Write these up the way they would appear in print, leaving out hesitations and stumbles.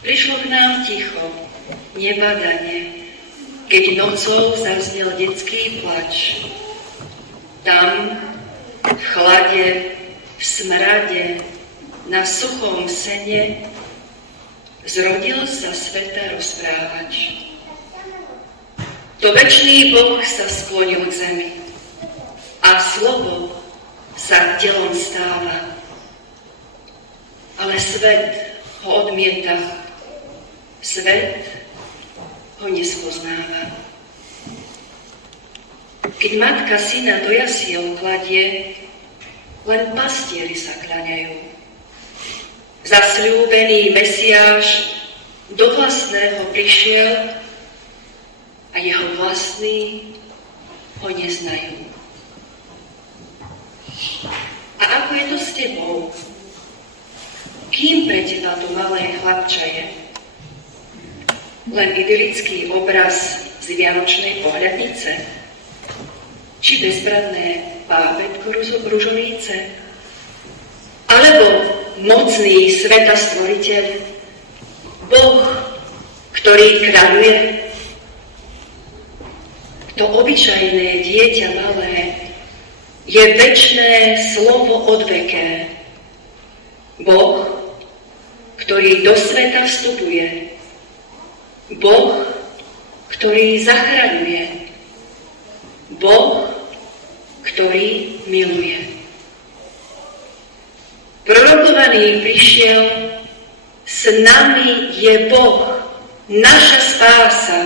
Prišlo k nám ticho, nebadanie, keď nocou zaznel detský plač. Tam, v chlade, v smrade, na suchom sene, zrodil sa sveta rozprávač. To večný Boh sa sklonil k zemi a slovo sa telom stáva. Ale svet ho odmieta, svet ho nespoznáva. Keď matka syna do jasiel kladie, len pastieri sa kľaňajú. Zasľúbený Mesiáš do vlastného prišiel a jeho vlastní ho neznajú. A ako je to s tebou? Kým pre teba to malé chlapča je? Len idylický obraz z vianočnej pohľadnice? Či bezbranné bábätko ružolíce? Alebo mocný sveta stvoriteľ? Boh, ktorý kráľuje? To obyčajné dieťa malé je večné slovo odveké. Boh, ktorý do sveta vstupuje. Boh, ktorý zachraňuje. Boh, ktorý miluje. Prorokovaný prišiel, s nami je Boh, naša spása.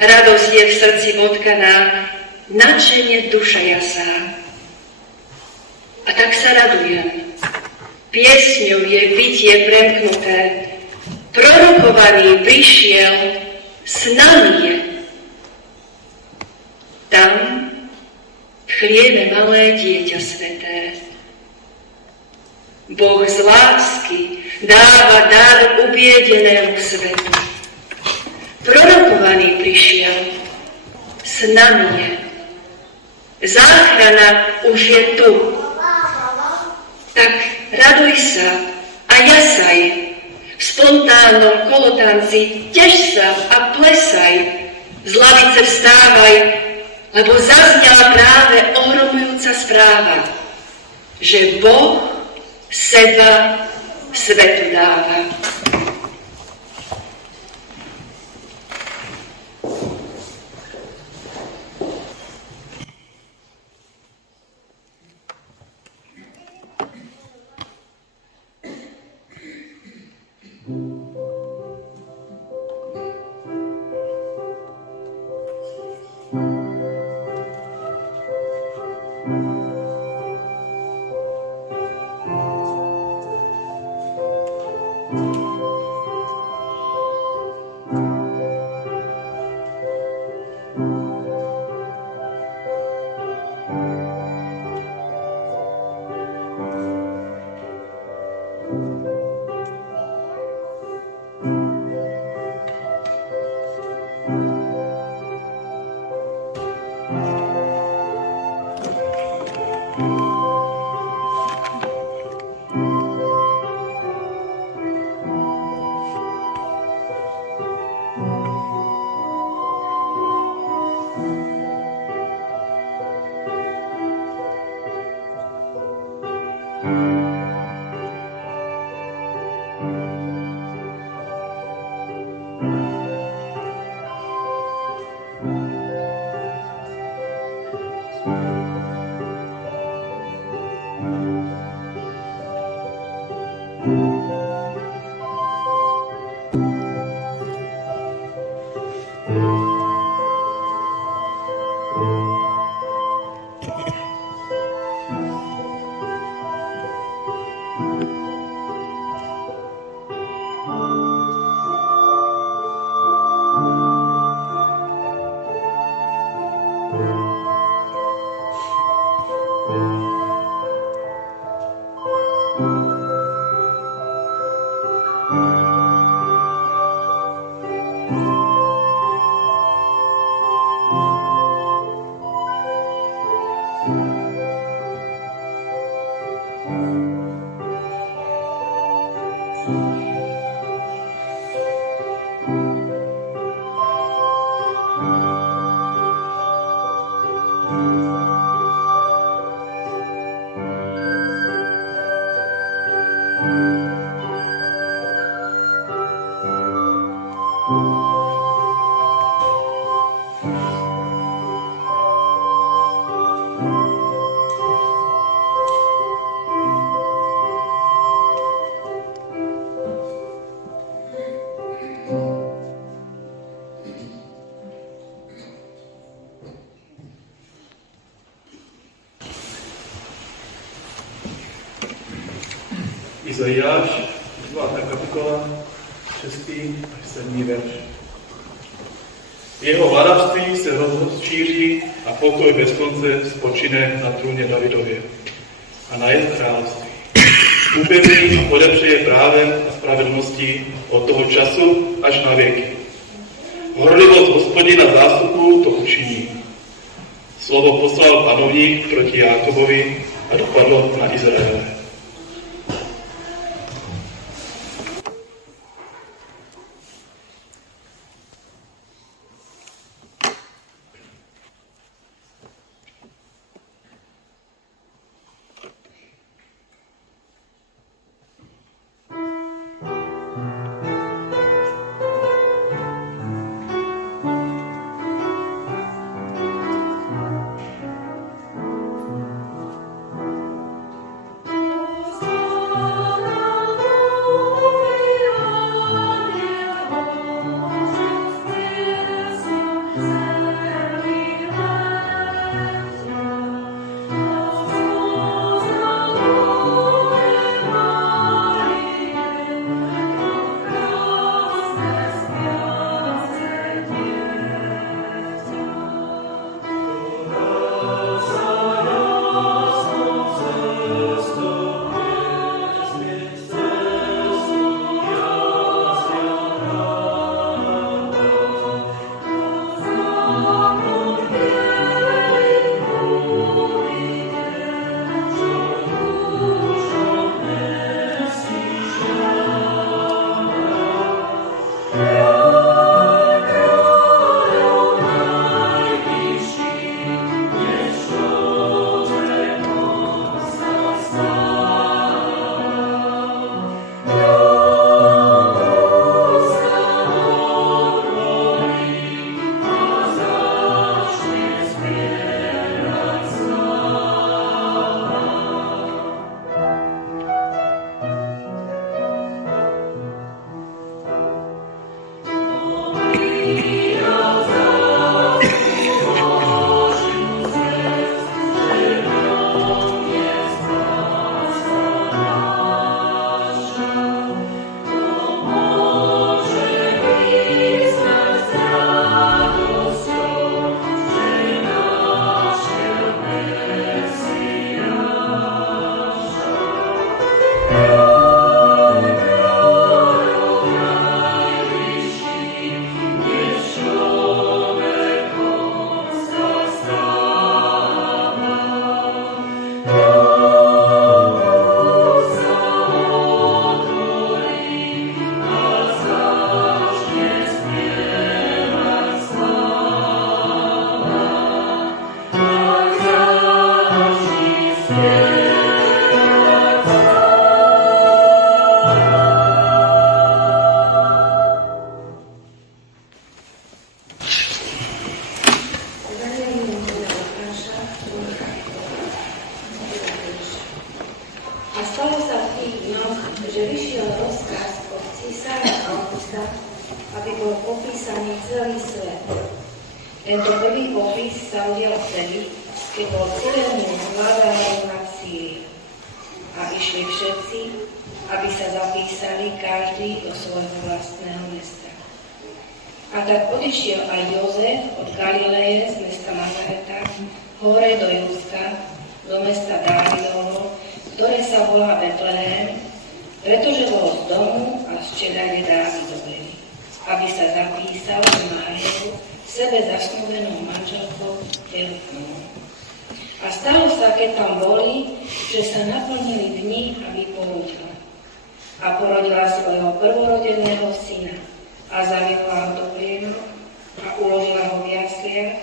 Radosť je v srdci bodkaná, nadšenie duša jasá. A tak sa radujem. Piesňou je bytie premknuté. Prorokovaný prišiel, s nami je. Tam v chliebe malé dieťa sveté. Boh z lásky dáva dar ubiedenému svetu. Prorokovaný prišiel, s nami je. Záchrana už je tu. Tak raduj sa a jasaj. V spontánnom kolotanci tež sa a plesaj. Z lavice vstávaj, lebo zaznela práve ohromujúca správa, že Boh seba svetu dáva. Izaiáš, 2. kapitola, 6. až 7. verš. Jeho vládavství se rozšíří a pokoj bez konce spočine na trůně Davidově a na jeho království. Upevní a podepřeje právem a spravedlností od toho času až na věky. Horlivost Hospodina zástupů to učiní. Slovo poslal panovník proti Jákobovi a dopadlo na Izraele. Tento prvý opis sa udial vtedy, keď bol civilný vládal nad Sýrií. A išli všetci, aby sa zapísali každý do svojho vlastného mesta. A tak odišiel aj Jozef od Galileje z mesta Nazareta hore do Júdska, do mesta Dávidovho, ktoré sa volá Betlehem, pretože bol z domu a z čedane Dávidovej, aby sa zapísal s Máriou, sebe zasnúbenou manželkou tehotnou. A stalo sa, keď tam boli, že sa naplnili dni, aby porodila. A porodila svojho prvorodeného syna a zaviedla ho do prienok a uložila ho v jasliach,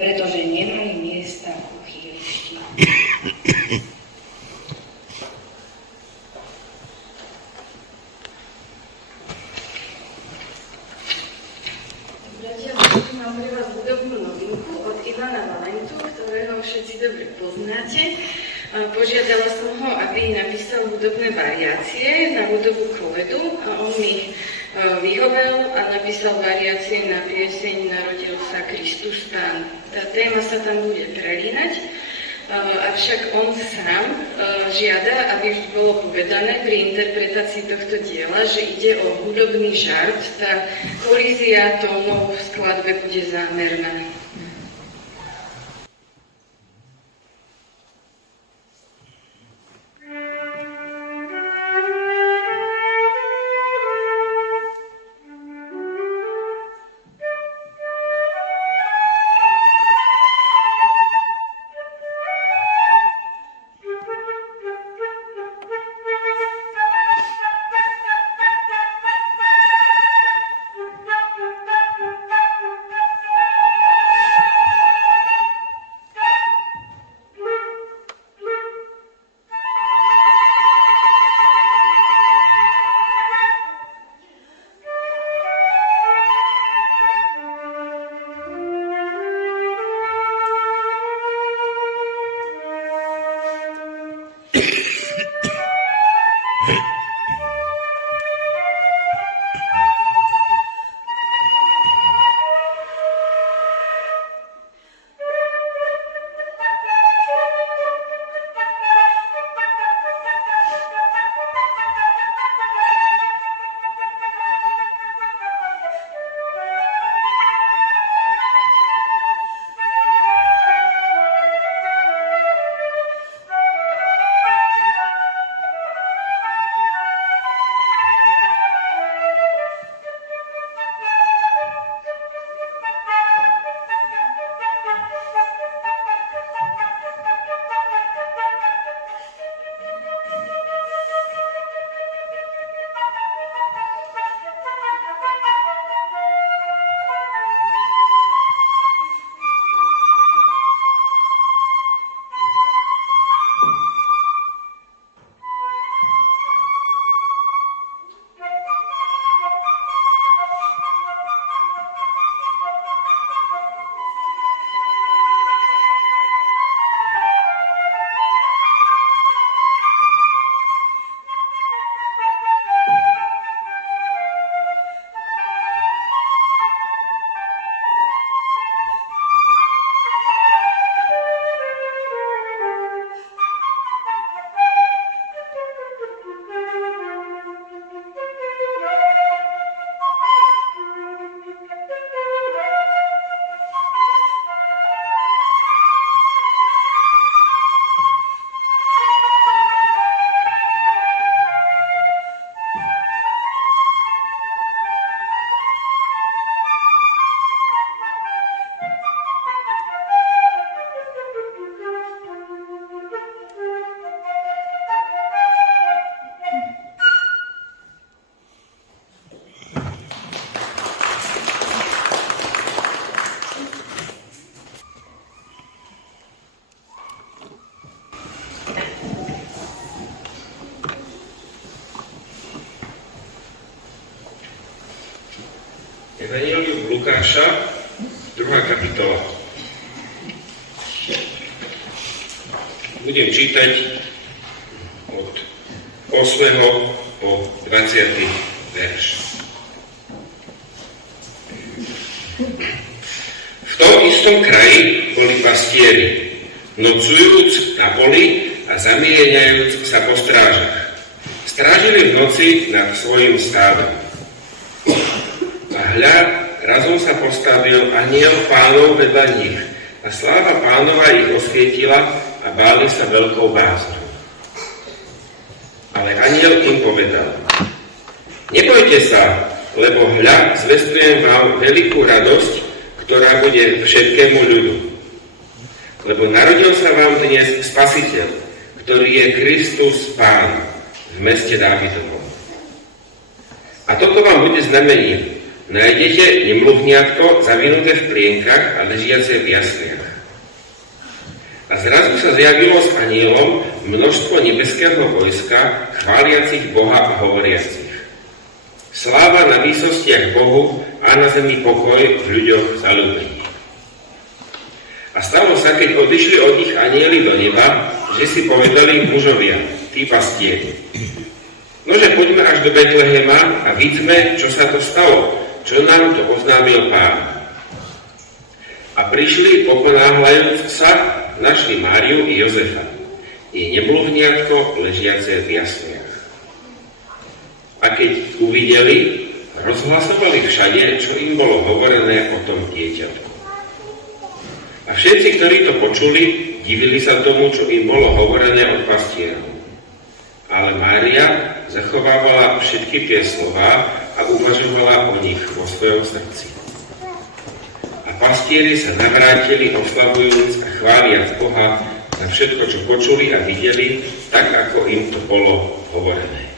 pretože nemali miesta v uchýlišti. Mám pre vás hudobnú novinku od Ivana Valentu, ktorého všetci dobre poznáte. Požiadala som ho, aby napísal hudobné variácie na hudobnú kovedu a on mi vyhovel a napísal variácie na pieseň Narodil sa Kristus Pán. Tá téma sa tam bude prelínať, avšak on sám žiada, aby vždy bolo povedané pri interpretácii tohto diela, že ide o hudobný žart. Tá kolízia tónov v skladbe bude zámerná. Evanjelium Lukáša, 2. kapitola. Budem čítať od 8. po 20. verš. V tom istom kraji boli pastieri, nocujúc na poli a zamieňajúc sa po strážach. Strážili v noci nad svojim stádom. A hľa, razom sa postavil anjel Pánov vedľa nich a sláva Pánova ich osvietila a báli sa veľkou bázňou. Ale anjel im povedal: Nebojte sa, lebo hľa, zvestujem vám veľkú radosť, ktorá bude všetkému ľudu. Lebo narodil sa vám dnes Spasiteľ, ktorý je Kristus Pán v meste Dávidovom. A toto vám bude znamením. Nájdete nemluhniatko zavinuté v plienkach a ležiace v jasliach. A zrazu sa zjavilo s anielom množstvo nebeského vojska, chváliacich Boha a hovoriacich: Sláva na výsostiach Bohu a na zemi pokoj v ľuďoch zaľúbení. A stalo sa, keď odišli od nich anjeli do neba, že si povedali mužovia, tí pastieri: Nože poďme až do Betlehema a vidíme, čo sa to stalo, čo nám to oznámil Pán. A prišli, poponáhľajúc sa, našli Máriu i Jozefa. je neblúdniatko ležiace v jasliach. A keď uvideli, rozhlasovali všade, čo im bolo hovorené o tom dieťatku. A všetci, ktorí to počuli, divili sa tomu, čo im bolo hovorené od pastierov. Ale Mária zachovávala všetky tie slová a uvažovala o nich vo svojom srdci. A pastieri sa navrátili, oslavujúc a chváliac Boha za všetko, čo počuli a videli, tak ako im to bolo hovorené.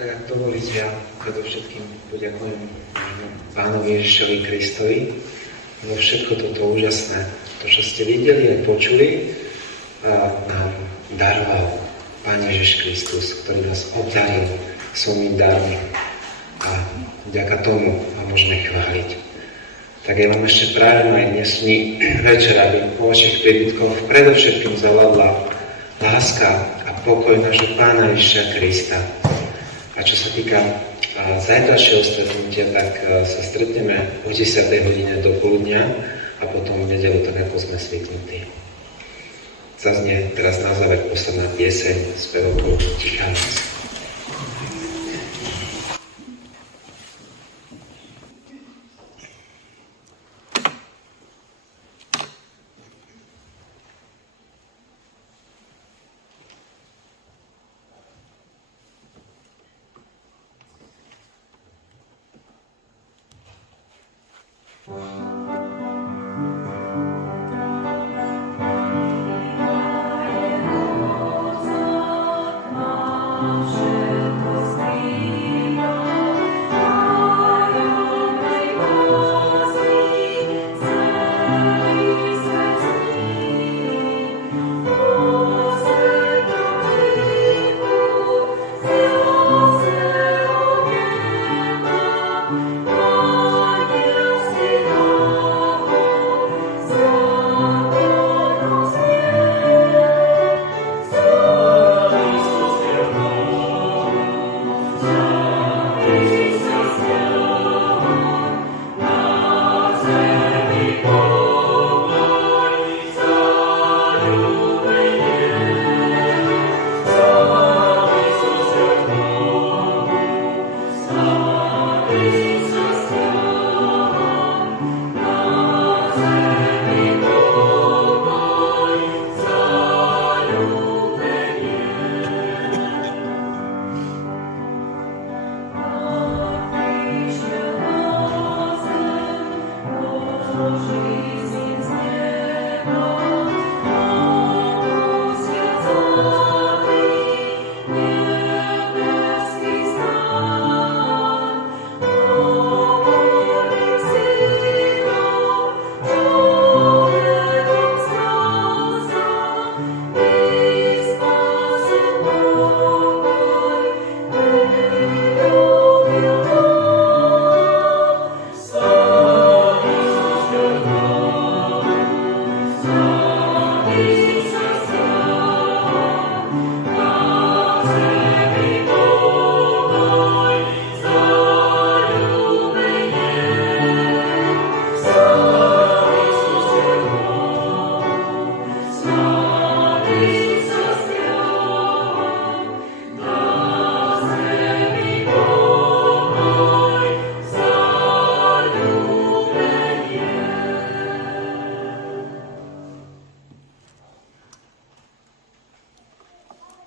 Tak ak dovolíte, ja predovšetkým poďakujem Pánovi Ježišovi Kristovi za všetko toto úžasné, to, čo ste videli a počuli, nám daroval Pán Ježiš Kristus, ktorý nás obdaril svojimi darmi a vďaka tomu ho môžeme chváliť. Tak ja vám ešte prajem aj dnesný večer, aby po vašich príbytkoch predovšetkým zavládla láska a pokoj nášho Pána Ježiša Krista. A čo sa týka zajtrajšieho stretnutia, tak sa stretneme o 10. hodine do poludnia a potom v nedeľu, tak ako sme zvyknutí. Zaznie teraz na záver posledná pieseň z spevákov Tichá noc.